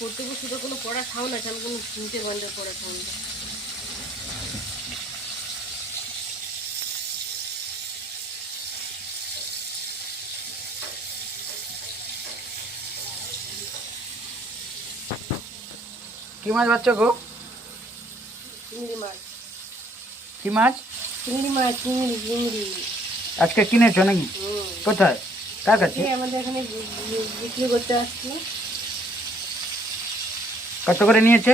পড়তে বসে তো কোনো পড়া খাও না, কেন কোনো শুনতে বন্ধ পড়া খাও না। কি মাছ বাচ্চা গো? চিংড়ি মাছ। কি মাছ? চিংড়ি মাছ, চিংড়ি চিংড়ি। আজকে কিনেছো নাকি? কোথায়, কার কাছে? আমাদের এখানে বিক্রি করতে আসছিল। কত করে নিয়েছে?